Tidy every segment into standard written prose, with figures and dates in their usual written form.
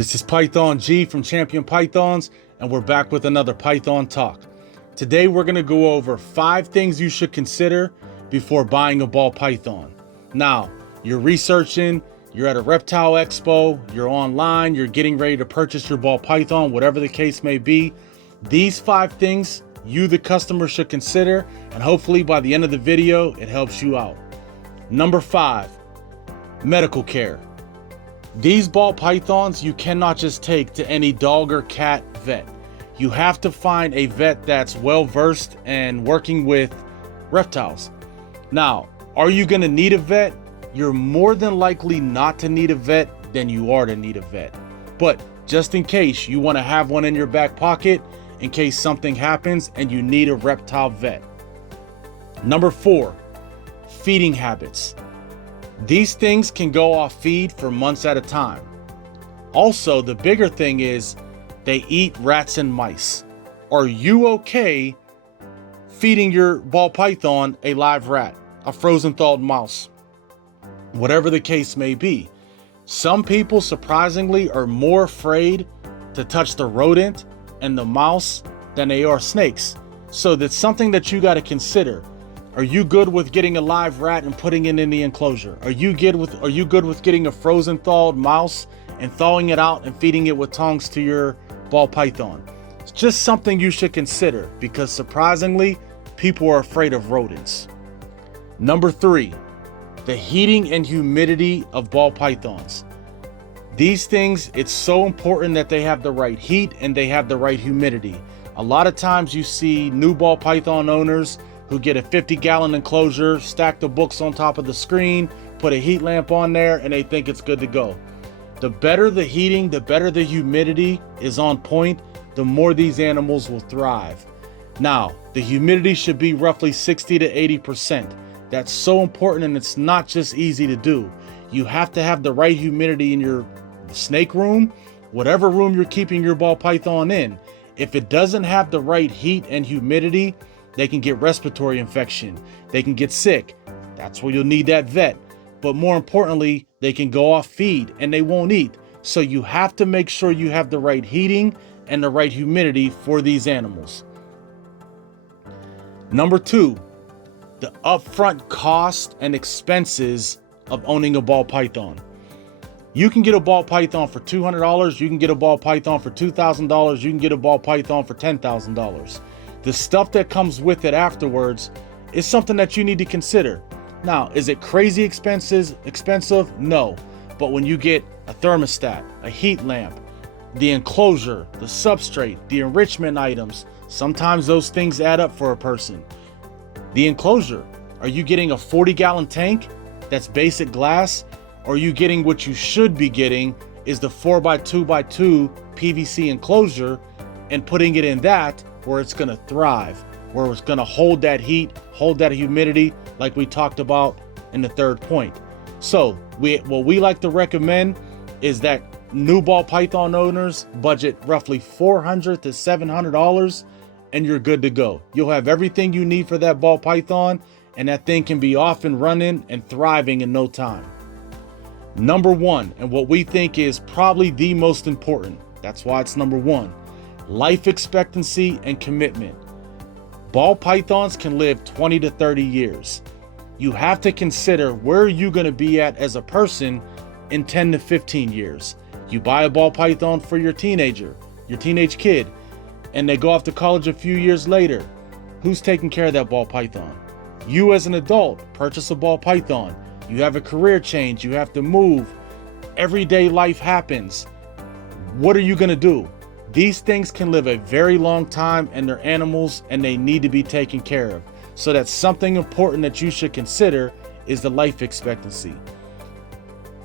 This is Python G from Champion Pythons, and we're back with another Python Talk. Today we're going to go over 5 things you should consider before buying a ball python. Now, you're researching, you're at a reptile expo, you're online, you're getting ready to purchase your ball python, whatever the case may be. These 5 things you, the customer, should consider, and hopefully by the end of the video, it helps you out. Number 5, medical care. These ball pythons you cannot just take to any dog or cat vet. You have to find a vet that's well versed and working with reptiles. Now, are you going to need a vet? You're more than likely not to need a vet than you are to need a vet. But just in case, you want to have one in your back pocket in case something happens and you need a reptile vet. Number 4, feeding habits. These things can go off feed for months at a time. Also, the bigger thing is they eat rats and mice. Are you okay feeding your ball python a live rat, a frozen thawed mouse, whatever the case may be? Some people surprisingly are more afraid to touch the rodent and the mouse than they are snakes. So that's something that you got to consider. Are you good with getting a live rat and putting it in the enclosure? Are you good with getting a frozen thawed mouse and thawing it out and feeding it with tongs to your ball python? It's just something you should consider because surprisingly, people are afraid of rodents. Number 3, the heating and humidity of ball pythons. These things, it's so important that they have the right heat and they have the right humidity. A lot of times you see new ball python owners who get a 50-gallon enclosure, stack the books on top of the screen, put a heat lamp on there, and they think it's good to go. The better the heating, the better the humidity is on point, the more these animals will thrive. Now, the humidity should be roughly 60 to 80%. That's so important, and it's not just easy to do. You have to have the right humidity in your snake room, whatever room you're keeping your ball python in. If it doesn't have the right heat and humidity, they can get respiratory infection. They can get sick. That's where you'll need that vet. But more importantly, they can go off feed and they won't eat. So you have to make sure you have the right heating and the right humidity for these animals. Number 2, the upfront cost and expenses of owning a ball python. You can get a ball python for $200. You can get a ball python for $2,000. You can get a ball python for $10,000. The stuff that comes with it afterwards is something that you need to consider. Now, is it crazy expensive? No. But when you get a thermostat, a heat lamp, the enclosure, the substrate, the enrichment items, sometimes those things add up for a person. The enclosure, are you getting a 40-gallon tank that's basic glass? Or are you getting what you should be getting is the 4x2x2 PVC enclosure and putting it in that where it's going to thrive, where it's going to hold that heat, hold that humidity like we talked about in the 3rd point. So what we like to recommend is that new ball python owners budget roughly $400 to $700 and you're good to go. You'll have everything you need for that ball python and that thing can be off and running and thriving in no time. Number 1, and what we think is probably the most important, that's why it's number 1, life expectancy and commitment. Ball pythons can live 20 to 30 years. You have to consider where are you going to be at as a person in 10 to 15 years. You buy a ball python for your teenager, your teenage kid, and they go off to college a few years later. Who's taking care of that ball python? You as an adult purchase a ball python. You have a career change. You have to move. Everyday life happens. What are you going to do? These things can live a very long time and they're animals and they need to be taken care of. So that's something important that you should consider is the life expectancy.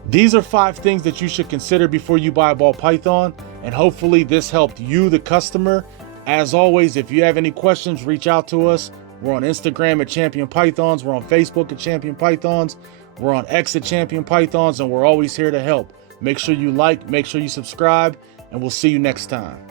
These are 5 things that you should consider before you buy a ball python, and hopefully this helped you, the customer. As always, if you have any questions, reach out to us. We're on Instagram at Champion Pythons. We're on Facebook at Champion Pythons. We're on X at Champion Pythons, and we're always here to help. Make sure you like, make sure you subscribe, and we'll see you next time.